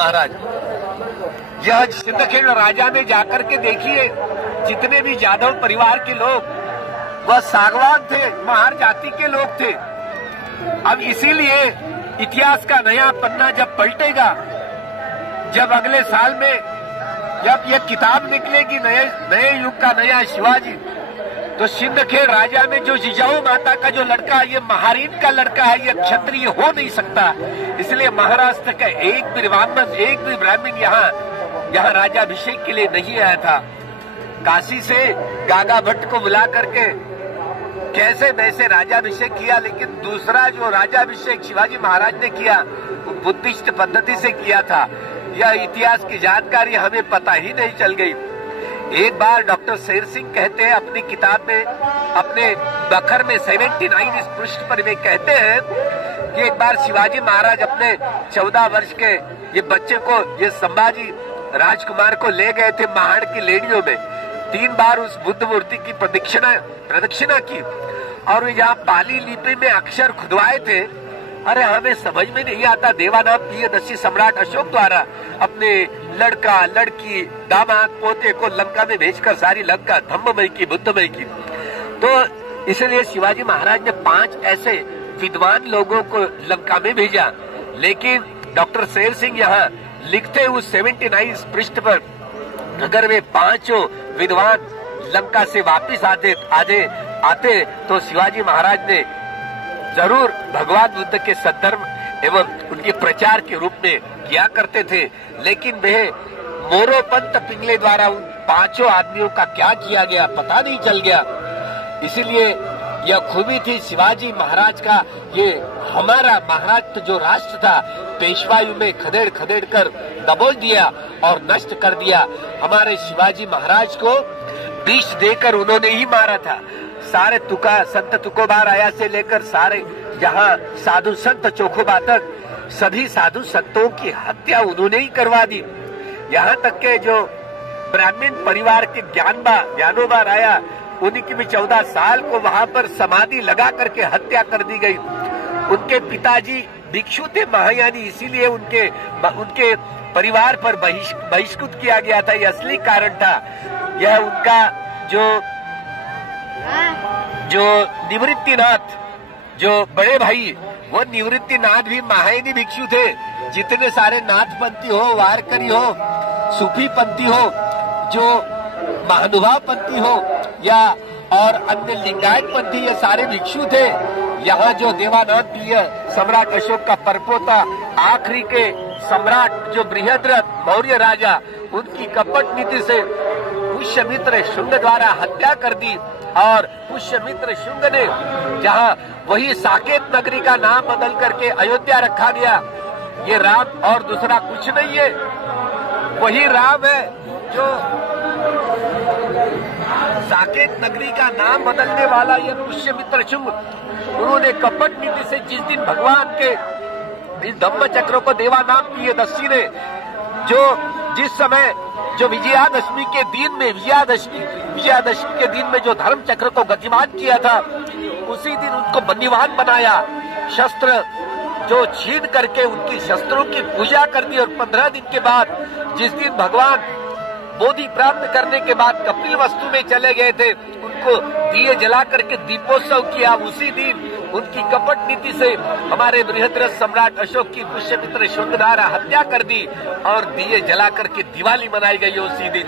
महाराज, यह सिंदखेड़ राजा में जाकर के देखिए, जितने भी जाधव परिवार के लोग वह सागवान थे, महार जाति के लोग थे। अब इसीलिए इतिहास का नया पन्ना जब पलटेगा, जब अगले साल में जब यह किताब निकलेगी नए युग का नया शिवाजी, तो सिंदखेड़ राजा में जो जिजाऊ माता का जो लड़का है, ये महारीन का लड़का है, ये क्षत्रिय हो नहीं सकता। इसलिए महाराष्ट्र का एक भी ब्राह्मण, एक भी ब्राह्मण यहाँ राजाभिषेक के लिए नहीं आया था। काशी से गागा भट्ट को बुला करके कैसे वैसे राजाभिषेक किया, लेकिन दूसरा जो राजाभिषेक शिवाजी महाराज ने किया वो बुद्धिस्ट पद्धति से किया था। यह इतिहास की जानकारी हमें पता ही नहीं चल गई। एक बार डॉक्टर शेर सिंह कहते हैं अपनी किताब में, अपने बखर में 79 इस पृष्ठ पर वे कहते हैं कि एक बार शिवाजी महाराज अपने 14 वर्ष के ये बच्चे को, ये संभाजी राजकुमार को ले गए थे महाड़ की लेडियों में। 3 बार उस बुद्ध मूर्ति की प्रदक्षिणा की और वे यहाँ पाली लिपि में अक्षर खुदवाए थे। अरे हमें समझ में नहीं आता, देवानाम प्रियदर्शी सम्राट अशोक द्वारा अपने लड़का, लड़की, दामाद, पोते को लंका में भेजकर सारी लंका धम्ममय की, बुद्धमय की। तो इसलिए शिवाजी महाराज ने 5 ऐसे विद्वान लोगों को लंका में भेजा। लेकिन डॉक्टर शेर सिंह यहाँ लिखते उस 79 पृष्ठ पर, अगर वे 5 विद्वान लंका से वापिस आते तो शिवाजी महाराज ने जरूर भगवान बुद्ध के सद्धर्म एवं उनके प्रचार के रूप में किया करते थे। लेकिन वे मोरोपंत पिंगले द्वारा उन 5 आदमियों का क्या किया गया पता नहीं चल गया। इसीलिए यह खूबी थी शिवाजी महाराज का, ये हमारा महाराष्ट्र जो राष्ट्र था पेशवायु में खदेड़ कर दबोच दिया और नष्ट कर दिया। हमारे शिवाजी महाराज को विष देकर उन्होंने ही मारा था। सारे संत तुकोबा राया से लेकर सारे जहाँ साधु संत चोखोबा तक सभी साधु संतों की हत्या उन्होंने ही करवा दी। यहाँ तक के जो ब्राह्मण परिवार के ज्ञानोबा राया, उनकी भी 14 साल को वहाँ पर समाधि लगा करके हत्या कर दी गई। उनके पिताजी भिक्षु थे महायानी, इसीलिए उनके परिवार पर बहिष्कृत किया गया था। ये असली कारण था। यह उनका जो निवृत्तिनाथ, जो बड़े भाई, वो निवृत्तिनाथ भी महायानी भिक्षु थे। जितने सारे नाथपंथी हो, वारकरी हो, सूफी पंथी हो, जो महानुभाव पंथी हो या और अन्य लिंगायत पंथी, ये सारे भिक्षु थे। यहाँ जो देवानाम प्रिय सम्राट अशोक का परपोता, आखिरी के सम्राट जो बृहद्रथ मौर्य राजा, उनकी कपट नीति से पुष्यमित्र शुंग द्वारा हत्या कर दी। और पुष्यमित्र शुंग ने जहाँ वही साकेत नगरी का नाम बदल करके अयोध्या रखा गया। ये राम और दूसरा कुछ नहीं है, वही राम है जो साकेत नगरी का नाम बदलने वाला ये पुष्यमित्र शुंग। उन्होंने कपट नीति से जिस दिन भगवान के इस धम्म चक्र को देवानाम प्रियदर्शी ने जिस समय जो विजयादशमी के दिन में जो धर्म चक्र को गतिमान किया था, उसी दिन उनको बंदीवान बनाया, शस्त्र जो छीन करके उनकी शस्त्रों की पूजा कर दी। और 15 दिन के बाद जिस दिन भगवान बोधि प्राप्त करने के बाद कपिल वस्तु में चले गए थे, उनको दिए जला करके दीपोत्सव किया। उसी दिन उनकी कपट नीति से हमारे बृहद्रथ सम्राट अशोक की पुष्यमित्र शुंग द्वारा हत्या कर दी और दिए जला करके दिवाली मनाई गई उसी दिन।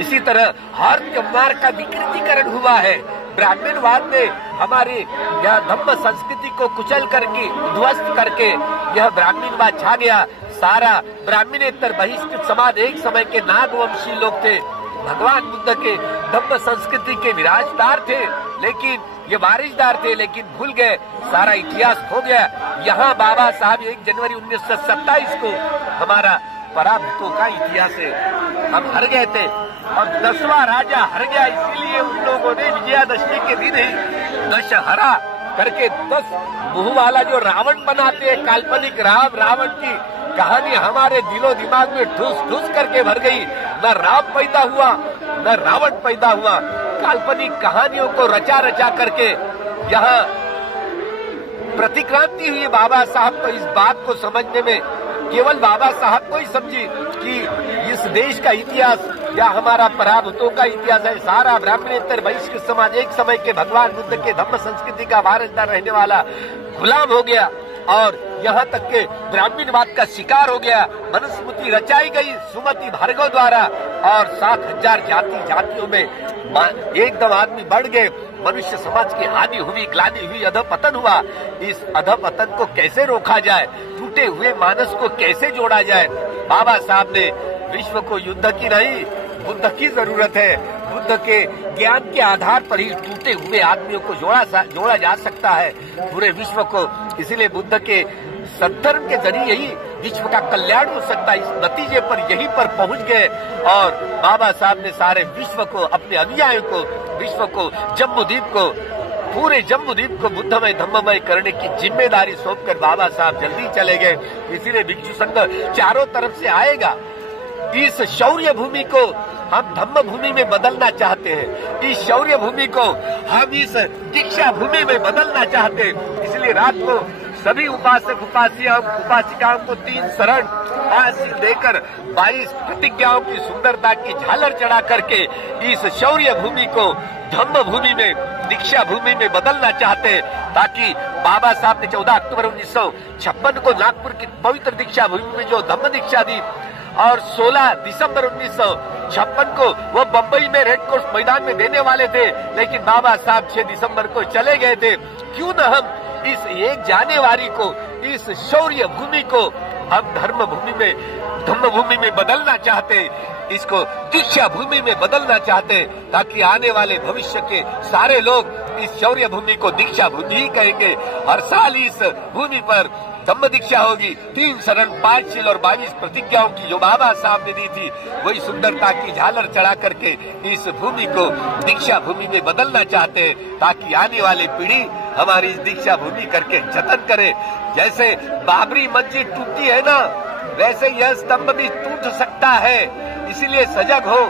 इसी तरह हर त्योहार का विकृतीकरण हुआ है। ब्राह्मणवाद ने हमारी यह धम्म संस्कृति को कुचल करके, उध्वस्त करके यह ब्राह्मणवाद छा गया। सारा ब्राह्मणेतर बहिष्कृत समाज एक समय के नागवंशी लोग थे, भगवान बुद्ध के धम्म संस्कृति के विराजदार थे, लेकिन ये वारिसदार थे, लेकिन भूल गए, सारा इतिहास खो गया। यहाँ बाबा साहब 1 जनवरी 1927 को हमारा पराभूतों का इतिहास है। हम हार गए थे और 10वां राजा हार गया, इसीलिए उन लोगों ने विजयादशमी के दिन ही दशहरा करके 10 मुंह वाला जो रावण बनाते हैं, काल्पनिक रावण की कहानी हमारे दिलो दिमाग में ठूस करके भर गई। न राम पैदा हुआ न रावण पैदा हुआ, काल्पनिक कहानियों को रचा करके यहाँ प्रतिक्रांति हुई। बाबा साहब को इस बात को समझने में केवल बाबा साहब को ही समझी कि इस देश का इतिहास या हमारा पराभूतों का इतिहास है। सारा ब्राह्मणेतर वैश्य समाज एक समय के भगवान बुद्ध के धम्म संस्कृति का वारसदार रहने वाला गुलाम हो गया और यहाँ तक के ब्राह्मणवाद का शिकार हो गया। मनुस्मृति रचाई गई सुमति भार्गव द्वारा और 7,000 जातियों में एकदम आदमी बढ़ गए। मनुष्य समाज की हानि हुई, ग्लानि हुई, अधपतन हुआ। इस अधपतन को कैसे रोका जाए, टूटे हुए मानस को कैसे जोड़ा जाए? बाबा साहब ने विश्व को युद्ध की नहीं, बुद्ध की जरूरत है। बुद्ध के ज्ञान के आधार पर ही टूटे हुए आदमियों को जोड़ा जा सकता है, पूरे विश्व को। इसलिए बुद्ध के सद्धर्म के जरिए ही विश्व का कल्याण हो सकता है। इस नतीजे पर यहीं पर पहुंच गए और बाबा साहब ने सारे विश्व को, अपने अनुयायियों को, विश्व को, जम्बूद्वीप को, पूरे जम्बूद्वीप को बुद्धमय धम्ममय करने की जिम्मेदारी सौंपकर बाबा साहब जल्दी चले गए। इसीलिए भिक्षु संघ चारों तरफ से आएगा। इस शौर्य भूमि को हम धम्म भूमि में बदलना चाहते हैं, इस शौर्य भूमि को हम इस दीक्षा भूमि में बदलना चाहते हैं। इसलिए रात को सभी उपासक उपासिकाओं को 3 शरण हासिल देकर 22 प्रतिज्ञाओं की सुंदरता की झालर चढ़ा करके इस शौर्य भूमि को धम्म भूमि में, दीक्षा भूमि में बदलना चाहते हैं, ताकि बाबा साहब ने 14 अक्टूबर 1956 को नागपुर की पवित्र दीक्षा भूमि में जो धम्म दीक्षा दी और 16 दिसंबर 1956 को वो बंबई में रेड क्रॉस मैदान में देने वाले थे, लेकिन बाबा साहब 6 दिसंबर को चले गए थे। क्यों न हम इस 1 जनवरी को, इस शौर्य भूमि को हम धर्म भूमि में, धम्म भूमि में बदलना चाहते हैं, इसको दीक्षा भूमि में बदलना चाहते हैं, ताकि आने वाले भविष्य के सारे लोग इस शौर्य भूमि को दीक्षा भूमि ही कहेंगे। हर साल इस भूमि पर धम्म दीक्षा होगी। 3 शरण, 5 शील और 22 प्रतिज्ञाओं की जो बाबा साहब ने दी थी, वही सुंदरता की झालर चढ़ा करके इस भूमि को दीक्षा भूमि में बदलना चाहते हैं, ताकि आने वाली पीढ़ी हमारी इस दीक्षा भूमि करके जतन करे। जैसे बाबरी मस्जिद टूटी है ना, वैसे यह स्तंभ भी टूट सकता है। इसीलिए सजग हो।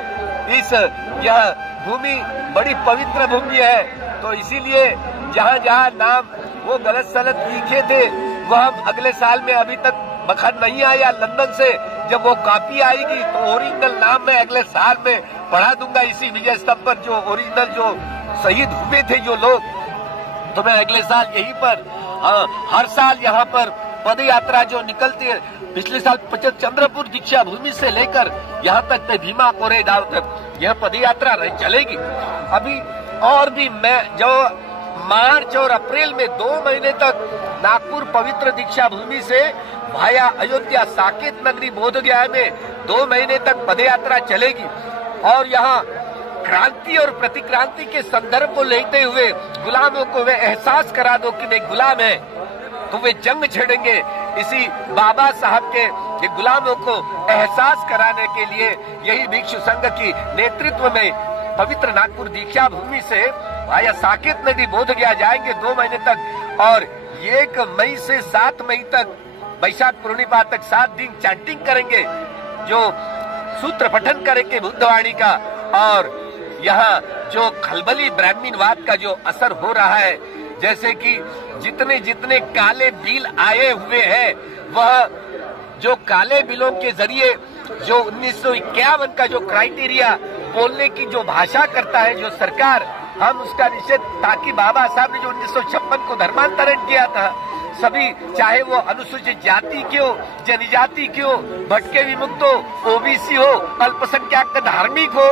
यह भूमि बड़ी पवित्र भूमि है, तो इसीलिए जहाँ जहाँ नाम वो गलत सलत लिखे थे, वह हम अगले साल में, अभी तक बखत नहीं आया लंदन से, जब वो कॉपी आएगी तो ओरिजिनल नाम मैं अगले साल में पढ़ा दूंगा इसी विजय स्तंभ पर, जो ओरिजिनल जो शहीद हुए थे जो लोग। तो मैं अगले साल यहीं पर, हर साल यहाँ पर पद यात्रा जो निकलती है, पिछले साल चंद्रपुर दीक्षा भूमि से लेकर यहाँ तक भीमा कोरेगांव तक यह पद यात्रा चलेगी। अभी और भी मैं जो मार्च और अप्रैल में 2 महीने तक नागपुर पवित्र दीक्षा भूमि से भाया अयोध्या साकेत नगरी बोधगया में 2 महीने तक पदयात्रा चलेगी। और यहाँ क्रांति और प्रतिक्रांति के संदर्भ को लेते हुए गुलामों को वे एहसास करा दो कि वे गुलाम है, तो वे जंग छेड़ेंगे। इसी बाबा साहब के ये गुलामों को एहसास कराने के लिए यही भिक्षु संघ की नेतृत्व में पवित्र नागपुर दीक्षा भूमि से भाया साकेत नदी बोधगया जाएंगे 2 महीने तक। और 1 मई से 7 मई तक, वैशाख पूर्णिमा तक 7 दिन चैंटिंग करेंगे, जो सूत्र पठन करेंगे बुद्धवाणी का। और यहाँ जो खलबली ब्राह्मणवाद का जो असर हो रहा है, जैसे कि जितने जितने काले बिल आए हुए हैं, वह जो काले बिलों के जरिए जो 1951 का जो क्राइटेरिया बोलने की जो भाषा करता है जो सरकार, हम उसका निषेध, ताकि बाबा साहब ने जो 1956 को धर्मांतरण किया था, सभी चाहे वो अनुसूचित जाति की हो, जनजाति की हो, भटके विमुक्त हो, ओबीसी हो, अल्पसंख्यक धार्मिक हो,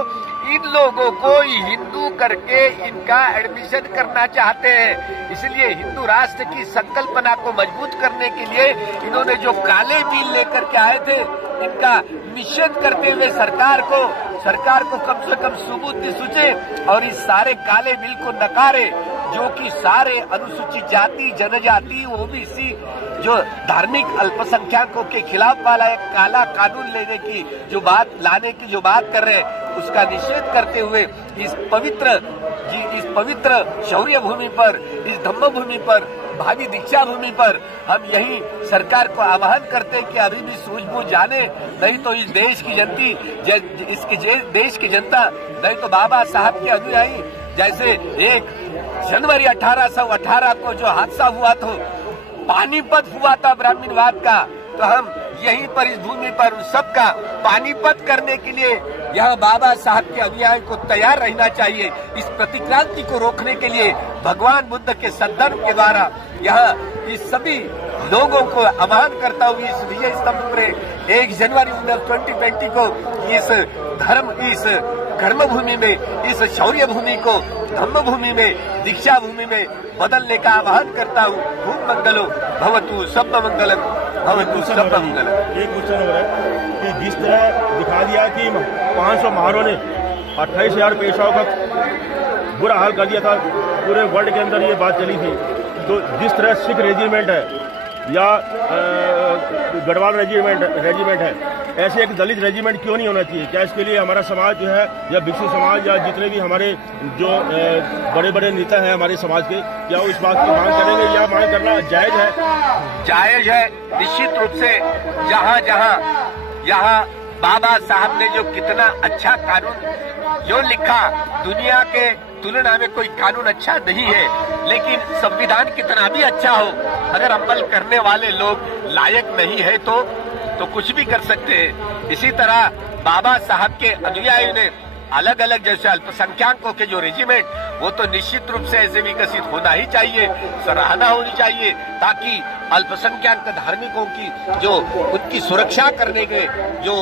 इन लोगों को हिंदू करके इनका एडमिशन करना चाहते हैं। इसलिए हिंदू राष्ट्र की संकल्पना को मजबूत करने के लिए इन्होंने जो काले बिल लेकर के आए थे, इनका निषेध करते हुए सरकार को कम से कम सुबुद्धि सूझे और इस सारे काले बिल को नकारे, जो कि सारे अनुसूचित जाति, जनजाति, ओबीसी, जो धार्मिक अल्पसंख्यकों के खिलाफ वाला एक काला कानून लेने की जो बात, लाने की जो बात कर रहे हैं, उसका निषेध करते हुए इस पवित्र शौर्य भूमि पर, इस धम्म भूमि पर, भावी दीक्षा भूमि पर हम यही सरकार को आह्वान करते हैं कि अभी भी सूझबूझ जाने, नहीं तो इस देश की जनता, नहीं तो बाबा साहब के अनुयायी, जैसे 1 जनवरी 1818 को जो हादसा हुआ था, पानीपत हुआ था ब्राह्मणवाद का, तो हम यहीं पर इस भूमि पर उन सबका पानीपत करने के लिए यह बाबा साहब के अनुयायी को तैयार रहना चाहिए। इस प्रतिक्रांति को रोकने के लिए भगवान बुद्ध के सद्धर्म के द्वारा यह इस सभी लोगों को आह्वान करता हूँ इस विजय स्तंभ पर 1 जनवरी 2020 को इस कर्म भूमि में, इस शौर्य भूमि को धम्म भूमि में, दीक्षा भूमि में बदलने का आह्वान करता हूँ। खूब मंगलो भवतु सब मंगलम भवतु सब मंगलम। एक क्वेश्चन हो रहा है कि जिस तरह दिखा दिया कि 500 महारों ने 28,000 पेशाओं का बुरा हाल कर दिया था, पूरे वर्ल्ड के अंदर ये बात चली थी, तो जिस तरह सिख रेजिमेंट है या गढ़वाल रेजिमेंट है, ऐसे एक दलित रेजिमेंट क्यों नहीं होना चाहिए? क्या इसके लिए हमारा समाज जो है या भिक्षु समाज या जितने भी हमारे जो बड़े बड़े नेता हैं हमारे समाज के, क्या वो इस बात की मांग करेंगे या मांग करना जायज है? जायज है निश्चित रूप से। जहाँ जहाँ यहाँ बाबा साहब ने जो कितना अच्छा कानून जो लिखा, दुनिया के तुलना में कोई कानून अच्छा नहीं है, लेकिन संविधान कितना भी अच्छा हो, अगर अमल करने वाले लोग लायक नहीं है तो कुछ भी कर सकते हैं। इसी तरह बाबा साहब के अनुयायियों ने अलग अलग जैसे अल्पसंख्यकों के जो रेजिमेंट, वो तो निश्चित रूप से ऐसे विकसित होना ही चाहिए, सराहना होनी चाहिए, ताकि अल्पसंख्यक धार्मिकों की जो उनकी सुरक्षा करने के जो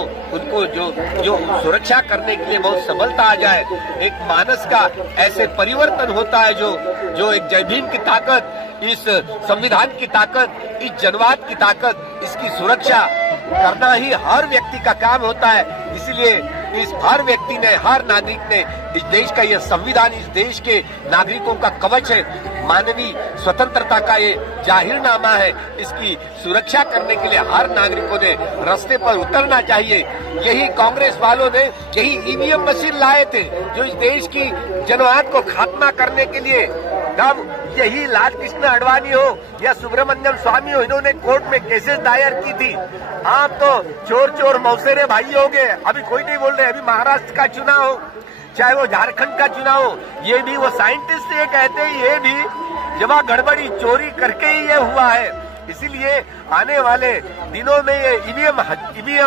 सुरक्षा करने के लिए बहुत सबलता आ जाए। एक मानस का ऐसे परिवर्तन होता है जो एक जय भीम की ताकत, इस संविधान की ताकत, इस जनवाद की ताकत, इसकी सुरक्षा करना ही हर व्यक्ति का काम होता है। इसलिए इस हर व्यक्ति ने, हर नागरिक ने, इस देश का यह संविधान इस देश के नागरिकों का कवच है, मानवीय स्वतंत्रता का ये जाहिरनामा है। इसकी सुरक्षा करने के लिए हर नागरिकों ने रास्ते पर उतरना चाहिए। यही कांग्रेस वालों ने यही ईवीएम मशीन लाए थे जो इस देश की जनवाद को खात्मा करने के लिए, तब यही लाल कृष्ण आडवाणी हो या सुब्रमण्यम स्वामी हो, इन्होंने कोर्ट में केसेस दायर की थी। आप तो चोर मौसेरे भाई हो गए, अभी कोई नहीं बोल रहे। अभी महाराष्ट्र का चुनाव हो, चाहे वो झारखंड का चुनाव हो, ये भी वो साइंटिस्ट ये कहते हैं ये भी जब गड़बड़ी चोरी करके ही ये हुआ है। इसीलिए आने वाले दिनों में ये ईवीएम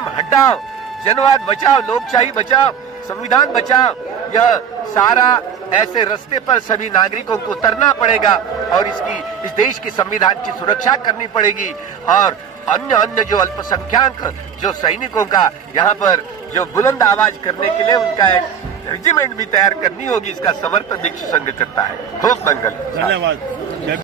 हटाओ, जनवाद बचाओ, लोकशाही बचाओ, संविधान बचाओ, यह सारा ऐसे रास्ते पर सभी नागरिकों को उतरना पड़ेगा और इस देश की संविधान की सुरक्षा करनी पड़ेगी। और अन्य जो अल्पसंख्यक जो सैनिकों का यहाँ पर जो बुलंद आवाज करने के लिए उनका एक रेजिमेंट भी तैयार करनी होगी, इसका समर्थन भिक्षु संघ करता है। खूब मंगल। धन्यवाद।